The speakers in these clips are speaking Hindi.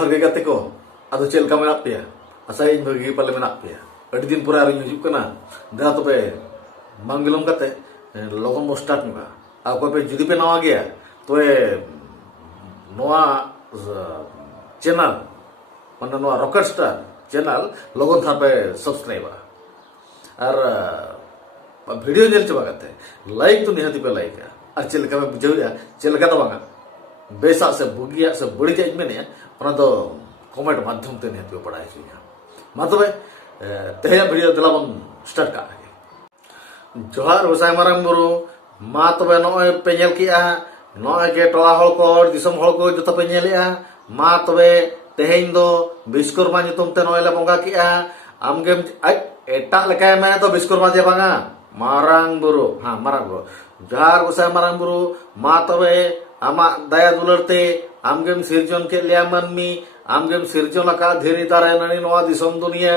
जोहार गे गाते को आदो चेल का मेना पे आशा इन भगी पाले मेना पे अड़ी दिन पूरा आरी हिजुक कना दा तो पे मांगलम काते लगन मो स्टार्ट नुका आ को पे जुदी पे नवा गया तो नवा चैनल माने नवा रॉकेट स्टार चैनल लगन था पे सब्सक्राइब और वीडियो नेल चबा काते लाइक तो निहाती पे लाइक और चेल का बुझाया चेल का तो बांगा बेसा से बुगिया से बड़ी जाय मेने ओना तो कमेंट माध्यम ते नेत पढ़ाई छुया मा तबे तेया वीडियो दिला बन स्टार्ट का जोहार होसाय मारांग बुरु मा तबे नय पे नेल किया नय के टोला हल को दिसम हल को जतो पे नेलिया मा तबे तेहेन दो विश्वकर्मा नितुम ते नय ले बंगा किया आमगे एटा लेका मे तो विश्वकर्मा जे बांगा मारांग बुरु हां मारांग बुरु जोहार होसाय मारांग बुरु मा तबे आमा दया दुलरते आमगेम सिरजन के लिया मनमी आमगेम सिरजन का धीरे दारे ननी नवा दिसम दुनिया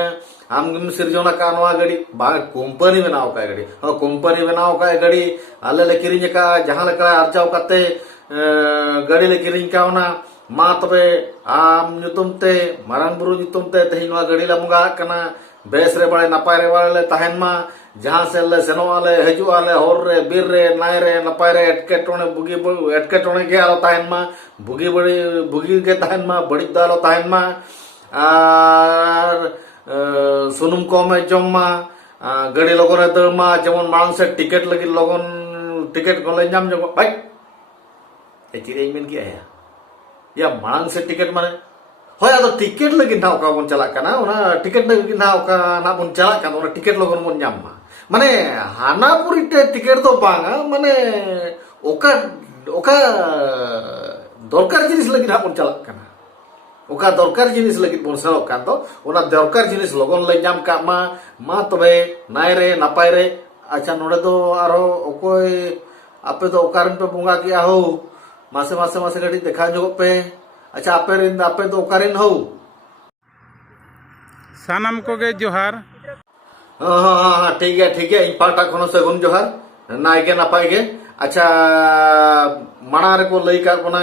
आमगेम सिरजन का नवा गड़ी बा कंपनी बनाव का गड़ी कंपनी बनाव का गड़ी आले ले किरिंग का जहां लेका अर्जाव काते गड़ी ले किरिंग का ओना मा तबे आम नितुम ते मारांग बुरु नितुम ते तेहि नवा गड़ी ला मुंगा कना बेस रे बड़े नपाय रे वाले तहन मा जहां से ले सेनो वाले हजू वाले होर रे बीर रे नाय रे नपाय रे एटके टोने बुगी एटके टोने के आलो तहन मा बुगी बड़ी बुगी के तहन मा बड़ी दालो तहन मा आर सुनुम कम जम मा गड़ी लगन दर मा जेमन मांग से टिकट लगी लगन टिकट को ले नाम जो भाई ए चिरे मेन किया है या मांग से टिकट माने होय आदो टिकट लगी ना का बन चला कना ओना टिकट लगी ना का ना बन चला कना ओना टिकट लगन बन नाम मा माने हानापुरी टिकट तो बांगा माने ओका ओका दरकार जिनिस लगी ना बन चला कना ओका दरकार जिनिस लगी बन सेनो कान तो ओना दरकार जिनिस लगन ले नाम का मा तबे नाय रे नपाय रे अच्छा नोडे तो आरो ओकोय आपे तो ओकारन पे बोंगा किया हो मासे मासे मासे गडी देखा जो पे अच्छा आपे तो ओकारिन हो सानाम को गे जोहार हाँ ठीक है इन पाटा खनो सगुन जोहार नाय के नपाय गे अच्छा माना रे को लई का बना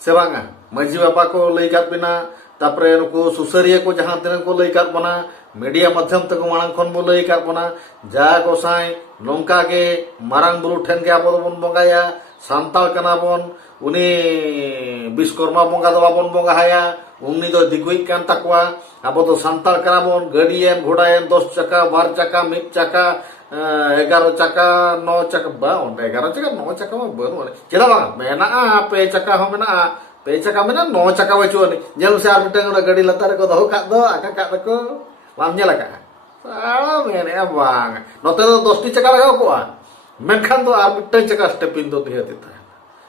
सेवांगा मजी बाबा को लई का बिना तापरे नुको सुसरिया को जहां तिन को लई का बना मीडिया माध्यम तक मांग खन बो लई का बना जा गोसाई नोंका के मारांग बुरु ठेन के आबो बन बंगाया सांताल कना बन उनी विश्वकर्मा बंगा दो बाबन बंगा हाया उनी तो दिगुई कान तकवा अब तो सांताल कना बन गड़ियन घोड़ायन 10 चक्का 12 चक्का 1 चक्का 11 चक्का 9 चक्का बा 11 चक्का 9 चक्का मा बनु चला बा मेना पे चक्का हो मेना पे चक्का मेना 9 चक्का बचु नि जेल से आर मिटंग गड़ी लतार को दो का दो आका का को बाम नेला का साला मेने बांग नोते तो 10 चक्का लगा को मेनखान तो आर मिटंग चक्का स्टेपिंग तो दिहति था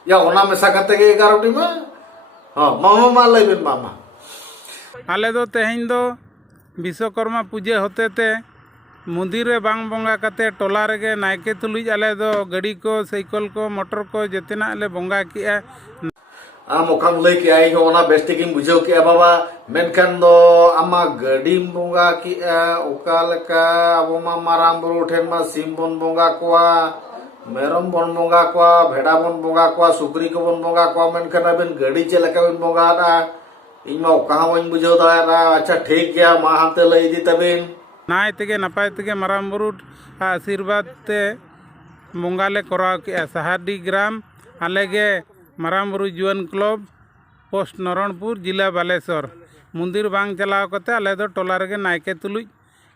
या ओना मेसा कते के 11 टी में हां मामा मा लइबिन मामा आले दो तेहेन दो विश्वकर्मा पूजा होते ते मंदिर रे बांग बंगा कते टोला रे नायके तुलुज आले दो गड़ी को साइकिल को मोटर को जेतना ले बंगा किया आम ओकाम लई के आई ओना बेस्टी किम बुझाव के बाबा मेनखान दो आमा गड़ी बंगा किया ओका लका अब मा माराम बुरु ठेन मा सिम बन बंगा कोआ मेरम बन बंगा कोआ भेड़ा बन बंगा कोआ सुकरी को बन बंगा कोआ मेनखान अबेन गड़ी चलका बन बंगा दा इमा ओका बन बुझाव दा अच्छा ठीक गया मा हाते लई दी तबेन नाय तेगे नपाय तेगे माराम बुरु आशीर्वाद ते बंगा ले कराव के सहारडी ग्राम आलेगे माराम बुरु जुआन क्लब पोस्ट नरणपुर जिला बालेश्वर मंदिर बांग चलाव कते आले दो टोला रे नायके तुलुज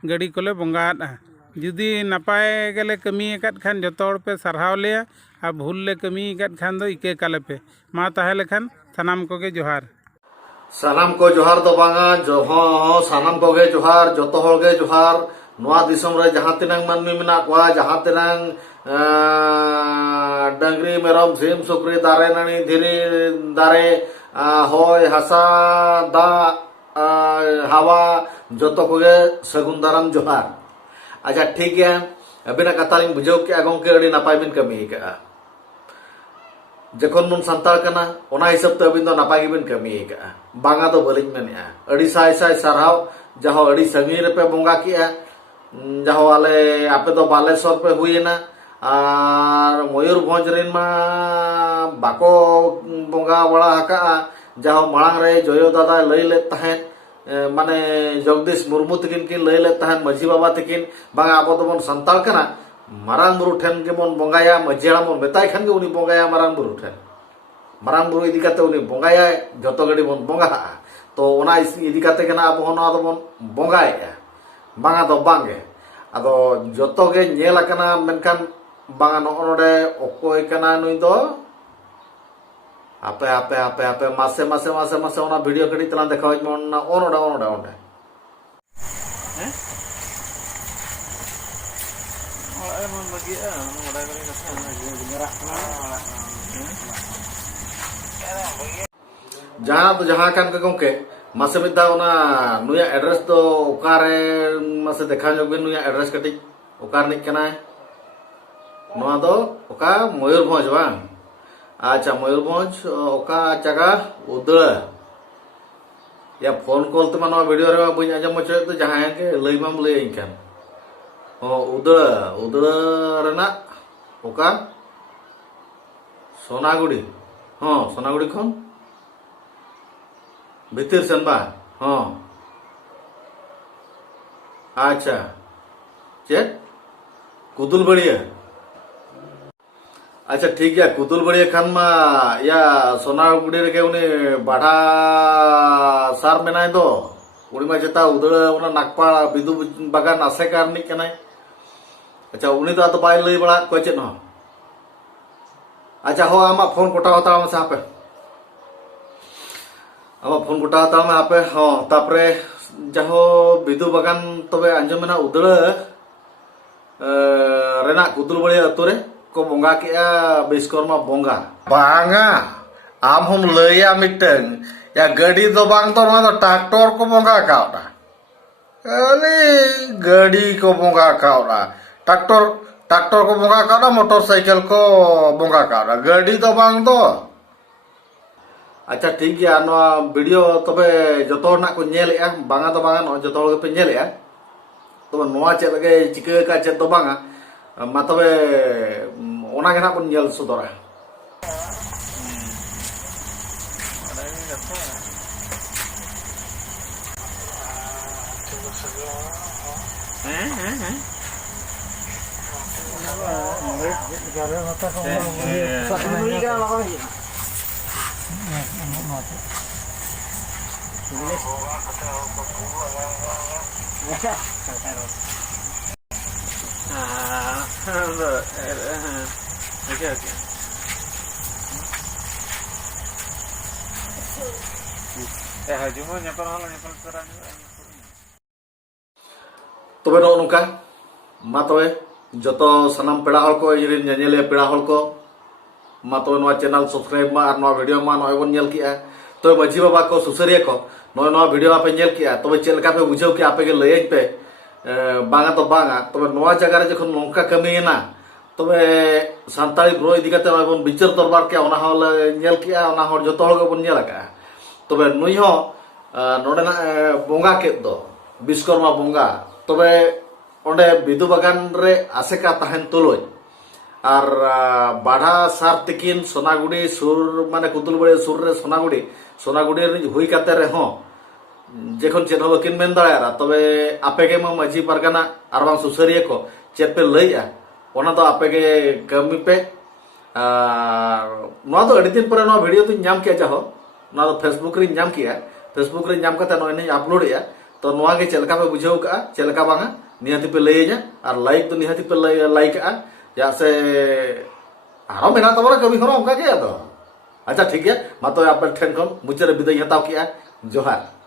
गड़ी कोले बंगाड़ा जुदी नपाय गेले कमी एकात खान जतो हड़ पे सरहाव लेया आ भूल ले कमी एकात खान दो इके काले पे मा ताहेले खान सनाम को गे जोहार सानाम को जोहार तो बांगा जो हो सानाम को गे जोहार जतो हड़ गे जोहार नवा दिसम रे जहां तिनांग मानमी मेना कोआ जहां तिनांग डंगरी मेरम सिम सुकरी दारे ननी धीरे दारे होय हसा दा हवा जतो को गे सगुन दाराम जोहार अच्छा ठीक है अबिना कतालिंग बुझाव के गंके अड़ी नापाय बिन कमी का जखन मन संताल कना ओना हिसाब ते अबिन दो नापाय बिन कमी का बांगा तो बलिज मेनिया अड़ी साय साय सरहाव जहां अड़ी संगी रे पे बंगा किया जहां वाले आपे तो बालेश्वर पे हुईना और मयूरभंज रेन मा बाको बंगा बड़ा हका jauh malang re joyo dada lay let tahen mane Jagdish Murmu tikin kin lay let tahen maji baba tikin bang abo dobon santal kana marang buru ten gemon bongaya maji haramon betai khan ge uni bongaya marang buru ten marang buru idi kate uni bongaya joto gadi bon bonga to ona idi kate kana abo hono ado bon bongaya banga do bange ado joto ge nyel akana menkan banga no onode okoy kana nui do apa mase ona video kadi telan dekhaw mon na onode jahan kan ke gongke mase midda ona nuya address do okare mase dekha jogbe nuya address kati okar nik kana noa do oka Mayurbhonj bang अच्छा मयूरभंज ओका जगह उदड़ा या फोन कॉल ते मानो वीडियो रे बई आजम मचे तो जहां के लई माम लई इनकान उदड़ा रेना ओका सोनागुड़ी सोनागुड़ी खन भीतर सेन बा अच्छा चेक कुदुल बढ़िया अच्छा ठीक है कुदुल बढ़िया खान मा या सोनागुड़ी रे उनी बाढ़ा सार मेनाय दो उनी मा जेता उदड़ा उना नागपा बिदु बागान आसे कारनिक कनाय अच्छा उनी तो बाय लई बड़ा को चेत हो अच्छा हो आमा फोन कोटा होता हम सापे आमा फोन कोटा होता हम आपे तापरे जहो बिदु बागान तबे अंजमेना उदड़ा रेना कुदुल बढ़िया अतुरे को बोंगा के विश्वकर्मा बोंगा बांगा आम हम लया मिटन या गाड़ी तो बांग तो ना ट्रैक्टर को बोंगा कावड़ा अरे गाड़ी को बोंगा कावड़ा ट्रैक्टर को बोंगा कावड़ा मोटरसाइकिल को बोंगा कावड़ा गाड़ी तो बांग तो अच्छा ठीक है नो वीडियो तबे जतो ना को नेल ए बांगा तो बांगा नो जतो के पे नेल ए तो नोआ चेत लगे चिका का चेत तो बांगा मा तबे ओना के ना बन नेल सुदरा तबे नो नुका मा तबे जतो सनाम पेड़ा हल को इरिन नेले पेड़ा हल को मा तबे नो चैनल सब्सक्राइब मा नो वीडियो मा नो बन नेल किया तो मजी बाबा को सुसरिया को नो वीडियो आपे नेल किया तबे चेलका पे बुझाव कि आपे के लय पे बांगा तो बांगा तबे नोआ जगह रे जखन नोंका कमीना तबे सांताली ब्रो इदी कते बन बिचार दरबार के ओना हल नेल किया ओना हर जतो हल बन नेल का तबे नुई हो नोडेना बोंगा के दो विश्वकर्मा बोंगा तबे ओंडे बिदु बागान रे आसेका ताहेन तुलोय और बाढ़ा सार तकिन सोनागुड़ी सुर माने कुदुलबड़ी सुर रे सोनागुड़ी रे हुई काते रे हो जेखन चेत हो किन मेन दाड़ा तबे आपे के मा मजी परगना आर बांग सुसरिया को चेत पे लइया ओना तो आपे के कमी पे नो तो अड़ी दिन पर नो वीडियो तो नाम किया जाहो ना तो फेसबुक रे नाम किया फेसबुक रे नाम कते नो ने अपलोड या तो नोआ के चलका पे बुझाव का चलका बांगा निहाती पे लइया और लाइक तो निहाती पे लाइक आ या से आरो मेना तबरा कभी होना उनका के तो अच्छा ठीक है मा तो आप ठेन खन मुचरे विदाई हताव किया जोहार।